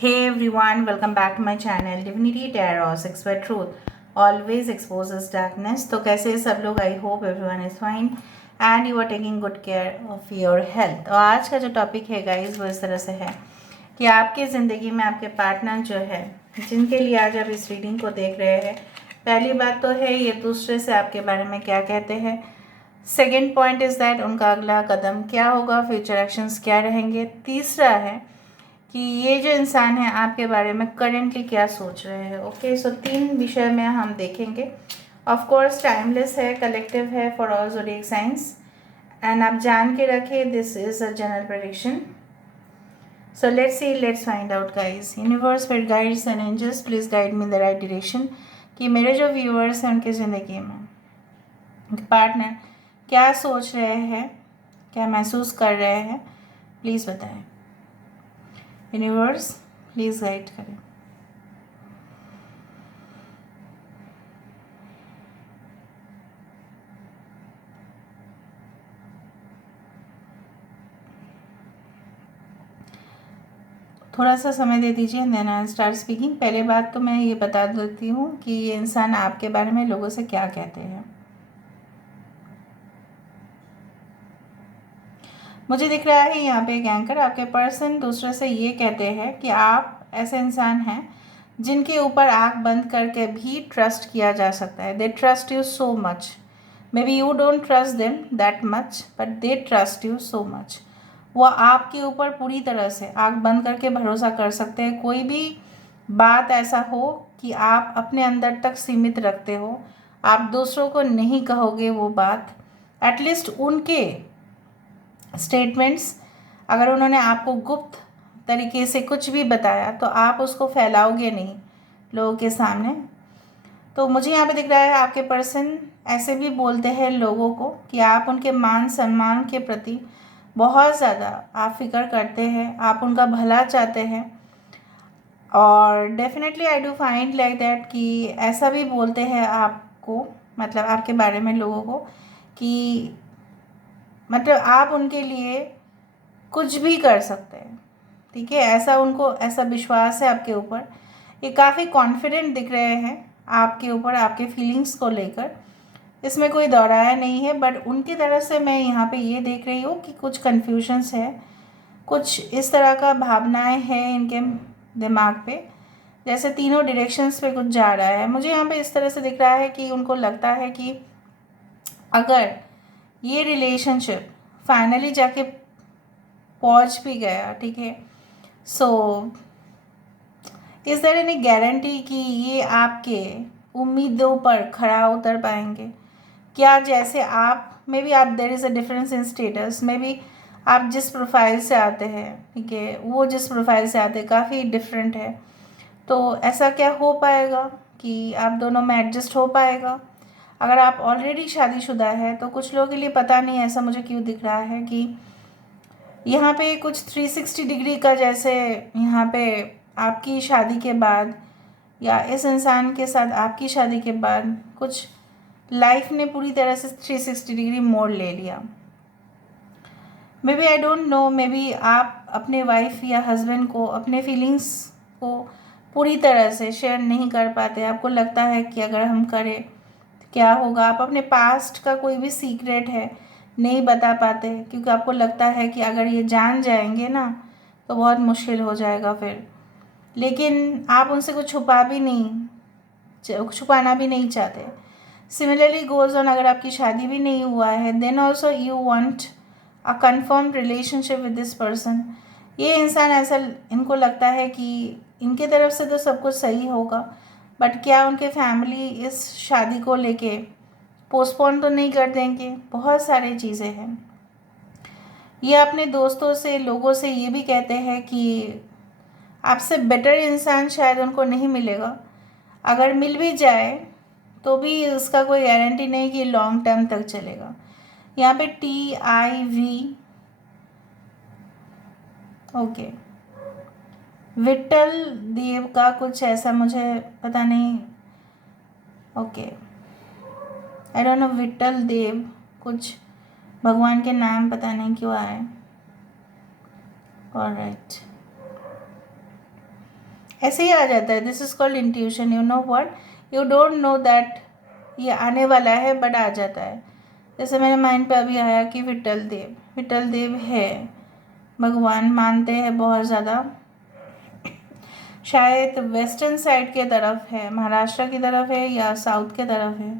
Hey everyone, welcome back to my channel Divinity Tarot 6 by Truth always exposes darkness। तो कैसे हैं सब लोग? I hope everyone is fine and you are taking good care of your health. तो आज का जो topic है गाइस वो इस तरह से है कि आपकी ज़िंदगी में आपके पार्टनर जो है, जिनके लिए आज आप इस रीडिंग को देख रहे हैं, पहली बात तो है ये दूसरे से आपके बारे में क्या कहते हैं। सेकेंड पॉइंट इज़ दैट उनका अगला कदम क्या होगा, फ्यूचर एक्शंस क्या रहेंगे। तीसरा है कि ये जो इंसान है आपके बारे में करेंटली क्या सोच रहे हैं। ओके, सो 3 विषय में हम देखेंगे। ऑफ कोर्स टाइमलेस है, कलेक्टिव है for all zodiac signs and आप जान के रखें this is a general prediction. So let's see, let's find out guys. Universe, spirit guides and angels, please guide me the right direction कि मेरे जो viewers हैं उनकी ज़िंदगी में पार्टनर क्या सोच रहे हैं, क्या महसूस कर रहे हैं, प्लीज़ बताएं। यूनिवर्स प्लीज़ गाइड करें। थोड़ा सा समय दे दीजिए देन आई स्टार्ट स्पीकिंग। पहले बात तो मैं ये बता देती हूँ कि ये इंसान आपके बारे में लोगों से क्या कहते हैं। मुझे दिख रहा है यहाँ पे एक एंकर, आपके पर्सन दूसरे से ये कहते हैं कि आप ऐसे इंसान हैं जिनके ऊपर आँख बंद करके भी ट्रस्ट किया जा सकता है। They trust you so much, may be you don't trust them that much but they trust you so much. वो आपके ऊपर पूरी तरह से आँख बंद करके भरोसा कर सकते हैं। कोई भी बात ऐसा हो कि आप अपने अंदर तक सीमित रखते हो, आप दूसरों को नहीं कहोगे वो बात, एटलीस्ट उनके स्टेटमेंट्स अगर उन्होंने आपको गुप्त तरीके से कुछ भी बताया तो आप उसको फैलाओगे नहीं लोगों के सामने। तो मुझे यहाँ पे दिख रहा है आपके पर्सन ऐसे भी बोलते हैं लोगों को कि आप उनके मान सम्मान के प्रति बहुत ज़्यादा आप फिक्र करते हैं, आप उनका भला चाहते हैं। और definitely I do find like that कि ऐसा भी बोलते हैं आपको, मतलब आपके बारे में लोगों को, कि मतलब आप उनके लिए कुछ भी कर सकते हैं। ठीक है, ऐसा उनको ऐसा विश्वास है आपके ऊपर। ये काफ़ी कॉन्फिडेंट दिख रहे हैं आपके ऊपर, आपके फीलिंग्स को लेकर, इसमें कोई दौराया नहीं है। बट उनकी तरफ से मैं यहाँ पे ये देख रही हूँ कि कुछ कन्फ्यूजन्स है, कुछ इस तरह का भावनाएं हैं इनके दिमाग पे, जैसे तीनों डायरेक्शंस पे कुछ जा रहा है। मुझे यहाँ पे इस तरह से दिख रहा है कि उनको लगता है कि अगर ये रिलेशनशिप फाइनली जाके पहुँच भी गया, ठीक है, so is there any guarantee कि ये आपके उम्मीदों पर खरा उतर पाएंगे? क्या जैसे आप मे बी आप there is a difference in status, maybe आप जिस प्रोफाइल से आते हैं, ठीक है, वो जिस प्रोफाइल से आते हैं काफ़ी डिफरेंट है। तो ऐसा क्या हो पाएगा कि आप दोनों में एडजस्ट हो पाएगा? अगर आप ऑलरेडी शादीशुदा है तो कुछ लोगों के लिए पता नहीं ऐसा मुझे क्यों दिख रहा है कि यहाँ पे कुछ 360 डिग्री का, जैसे यहाँ पे आपकी शादी के बाद या इस इंसान के साथ आपकी शादी के बाद कुछ लाइफ ने पूरी तरह से 360 डिग्री मोड़ ले लिया। Maybe I don't know, maybe आप अपने वाइफ या हस्बैंड को अपने फीलिंग्स को पूरी तरह से शेयर नहीं कर पाते। आपको लगता है कि अगर हम करें तो क्या होगा। आप अपने पास्ट का कोई भी सीक्रेट है नहीं बता पाते क्योंकि आपको लगता है कि अगर ये जान जाएंगे ना तो बहुत मुश्किल हो जाएगा फिर। लेकिन आप उनसे कुछ छुपाना भी नहीं चाहते। सिमिलरली गोज़ ऑन, अगर आपकी शादी भी नहीं हुआ है then also you want a confirmed relationship with this person. ये इंसान ऐसा, इनको लगता है कि इनके तरफ से तो सब कुछ सही होगा बट क्या उनके फैमिली इस शादी को लेके पोस्टपोन तो नहीं कर देंगे। बहुत सारी चीज़ें हैं। ये अपने दोस्तों से, लोगों से ये भी कहते हैं कि आपसे बेटर इंसान शायद उनको नहीं मिलेगा। अगर मिल भी जाए तो भी उसका कोई गारंटी नहीं कि लॉन्ग टर्म तक चलेगा। यहाँ पे TIV, ओके, विट्ठल देव का कुछ ऐसा मुझे पता नहीं। Okay, I don't know, Vitthal Dev कुछ भगवान के नाम पता नहीं क्यों आए। ऑलराइट, ऐसे ही आ जाता है. This is called intuition. You know what, you don't know that ये आने वाला है, बट आ जाता है. जैसे मेरे माइंड पे अभी आया कि विठल देव है, भगवान मानते हैं बहुत ज़्यादा. शायद वेस्टर्न साइड के तरफ है, महाराष्ट्र की तरफ है या साउथ के तरफ है.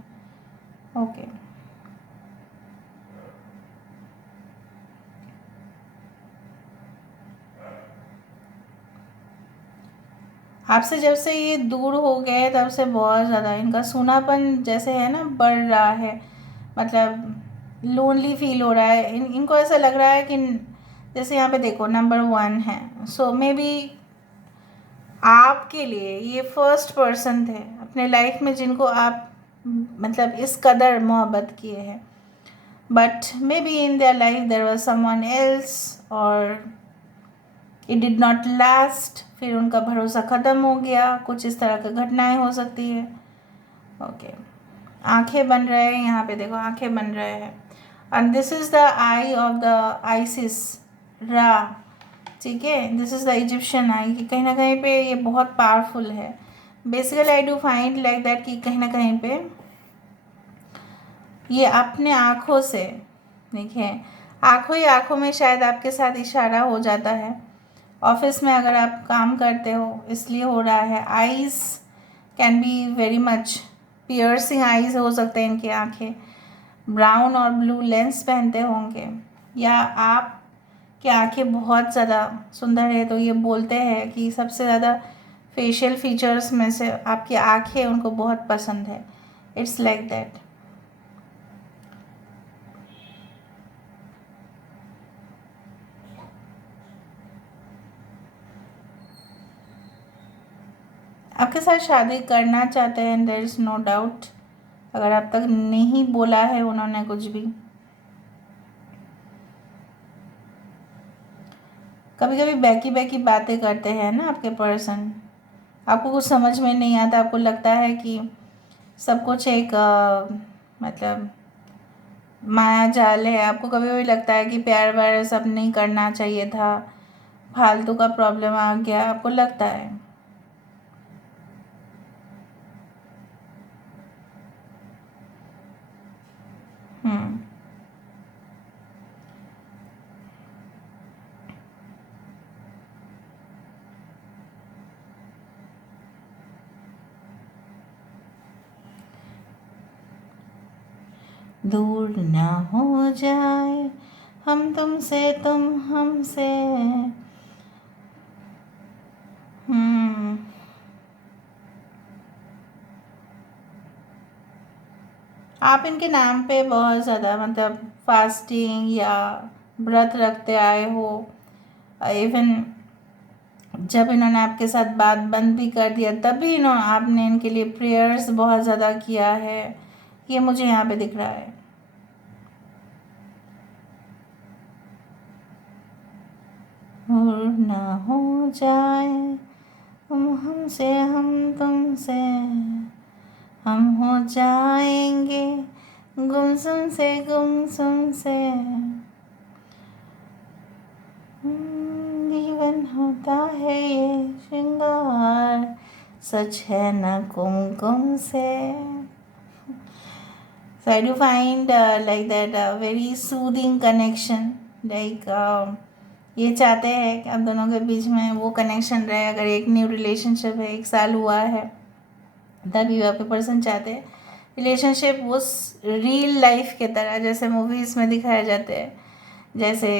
ओके. आपसे जब से ये दूर हो गए तब से बहुत ज़्यादा इनका सूनापन जैसे है ना बढ़ रहा है. मतलब लोनली फील हो रहा है. इनको ऐसा लग रहा है कि जैसे यहाँ पे देखो नंबर 1 है. सो मे बी आपके लिए ये फर्स्ट पर्सन थे अपने लाइफ में जिनको आप मतलब इस कदर मोहब्बत किए हैं. But maybe in their life there was someone else और इट डिड नॉट लास्ट. फिर उनका भरोसा ख़त्म हो गया. कुछ इस तरह की घटनाएं हो सकती है. ओके. आंखें बन रहे हैं यहाँ पे, देखो आंखें बन रहे हैं. And this is the I of the ISIS रा. ठीक है, दिस इज़ द इजिप्शियन आई. कि कहीं ना कहीं पे ये बहुत पावरफुल है. Basically I do find like that कि कहीं ना कहीं पे ये अपने आँखों से देखिए, आँखों ही आँखों में शायद आपके साथ इशारा हो जाता है. ऑफिस में अगर आप काम करते हो इसलिए हो रहा है. Eyes can be very much piercing eyes हो सकते हैं इनकी आँखें. ब्राउन और ब्लू लेंस पहनते होंगे या आप की आँखें बहुत ज़्यादा सुंदर है तो ये बोलते हैं कि सबसे ज़्यादा फेशियल फीचर्स में से आपकी आँखें उनको बहुत पसंद है. It's like that. आपके साथ शादी करना चाहते हैं, देयर इज़ नो डाउट. अगर अब तक नहीं बोला है उन्होंने कुछ भी. कभी कभी बैकी बैकी बातें करते हैं ना आपके पर्सन. आपको कुछ समझ में नहीं आता. आपको लगता है कि सब कुछ एक मतलब माया जाल है. आपको कभी कभी लगता है कि प्यार व्यार सब नहीं करना चाहिए था, फालतू का प्रॉब्लम आ गया. आपको लगता है. हम्म. दूर ना हो जाए हम तुमसे, तुम हमसे. हम्म. आप इनके नाम पे बहुत ज़्यादा मतलब फास्टिंग या व्रत रखते आए हो. इवन जब इन्होंने आपके साथ बात बंद भी कर दिया तब भी इन्होंने आपने इनके लिए प्रेयर्स बहुत ज़्यादा किया है. ये मुझे यहाँ पे दिख रहा है. और ना हो जाए हम हमसे, हम तुमसे, हम हो जाएंगे गुमसुम से, गुमसुम से. जीवन होता है ये श्रृंगार, सच है न कुमकुम से. So I do find like that very soothing connection. Like ये चाहते हैं कि आप दोनों के बीच में वो कनेक्शन रहे. अगर एक न्यू रिलेशनशिप है, 1 साल हुआ है, तभी आपके पर्सन चाहते हैं रिलेशनशिप उस रियल लाइफ के तरह जैसे मूवीज़ में दिखाए जाते हैं, जैसे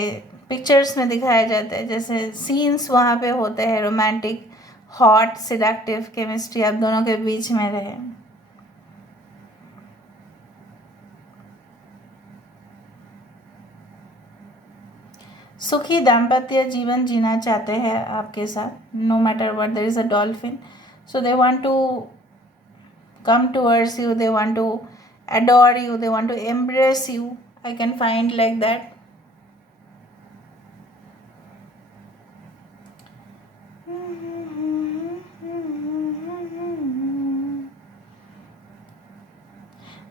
पिक्चर्स में दिखाया जाता है, जैसे सीन्स वहाँ पे होते हैं. रोमांटिक हॉट सिडक्टिव केमिस्ट्री आप दोनों के बीच में रहे. सुखी दाम्पत्य जीवन जीना चाहते हैं आपके साथ. No matter what, there is a dolphin. So they want to come towards you, they want to adore you, they want to embrace you. I can find like that.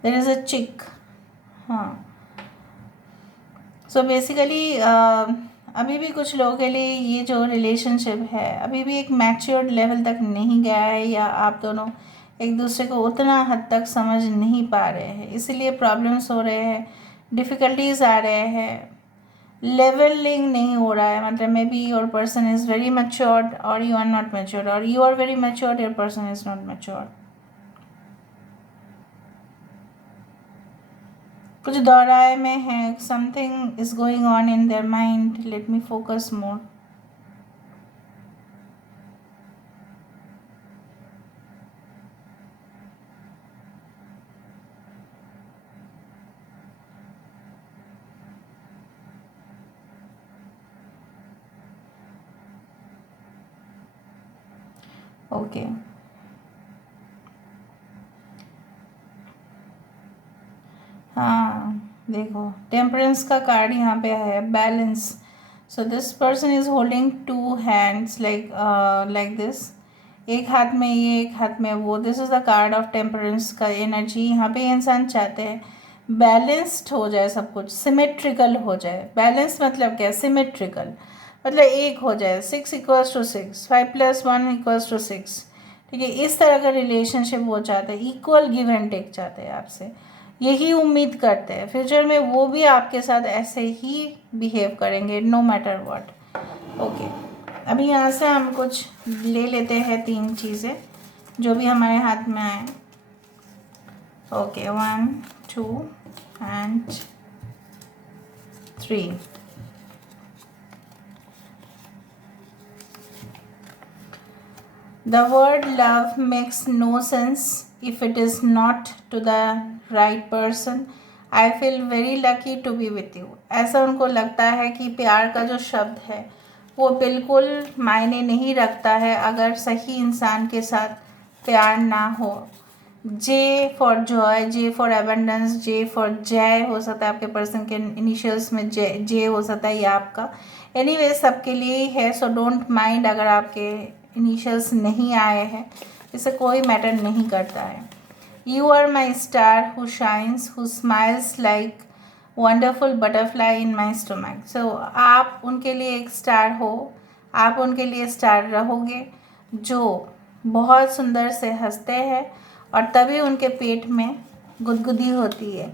There is a chick. हाँ. So basically अभी भी कुछ लोगों के लिए ये जो relationship है अभी भी एक मैच्योर्ड लेवल तक नहीं गया है, या आप दोनों एक दूसरे को उतना हद तक समझ नहीं पा रहे हैं, इसीलिए प्रॉब्लम्स हो रहे हैं, डिफ़िकल्टीज आ रहे हैं, लेवलिंग नहीं हो रहा है। मतलब maybe your person is very matured और यू आर नॉट मैच्योर्ड, और you are very matured, your person is not matured. कुछ दोहराए में है, something is going on in their mind, let me focus more. Okay, हाँ देखो temperance का card यहाँ पे है, balance. So this person is holding two hands like this, एक हाथ में ये एक हाथ में वो, this is the card of temperance का एनर्जी। यहाँ पे इंसान चाहते हैं बैलेंस्ड हो जाए, सब कुछ सिमेट्रिकल हो जाए। बैलेंस मतलब क्या, सिमेट्रिकल मतलब एक हो जाए, 6 = 6, 5+1 = 6, ठीक है, इस तरह का रिलेशनशिप वो चाहते हैं, इक्वल गिव एंड टेक चाहते हैं आपसे, यही उम्मीद करते हैं। फ्यूचर में वो भी आपके साथ ऐसे ही बिहेव करेंगे, नो मैटर व्हाट। ओके, अभी यहाँ से हम कुछ ले लेते हैं, 3 चीज़ें जो भी हमारे हाथ में आए। Okay, 1 2 and 3। The word love makes no sense if it is not to the right person. I feel very lucky to be with you. ऐसा उनको लगता है कि प्यार का जो शब्द है वो बिल्कुल मायने नहीं रखता है अगर सही इंसान के साथ प्यार ना हो। J for Joy, J for abundance, J for जय हो सकता है, आपके पर्सन के इनिशियल्स में जे हो सकता है, या आपका एनीवे सबके लिए ही है। सो डोंट माइंड अगर आपके इनिशियल्स नहीं आए हैं, इससे कोई मैटर नहीं करता है। You are my star who shines, who smiles like wonderful butterfly in my stomach. So आप उनके लिए एक स्टार हो, आप उनके लिए स्टार रहोगे जो बहुत सुंदर से हंसते हैं और तभी उनके पेट में गुदगुदी होती है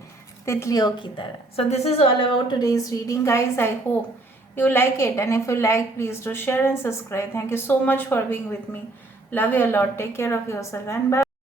तितलियों की तरह। So this is all about today's reading guys. I hope you like it, and if you like, please do share and subscribe. Thank you so much for being with me. Love you a lot. Take care of yourself and bye.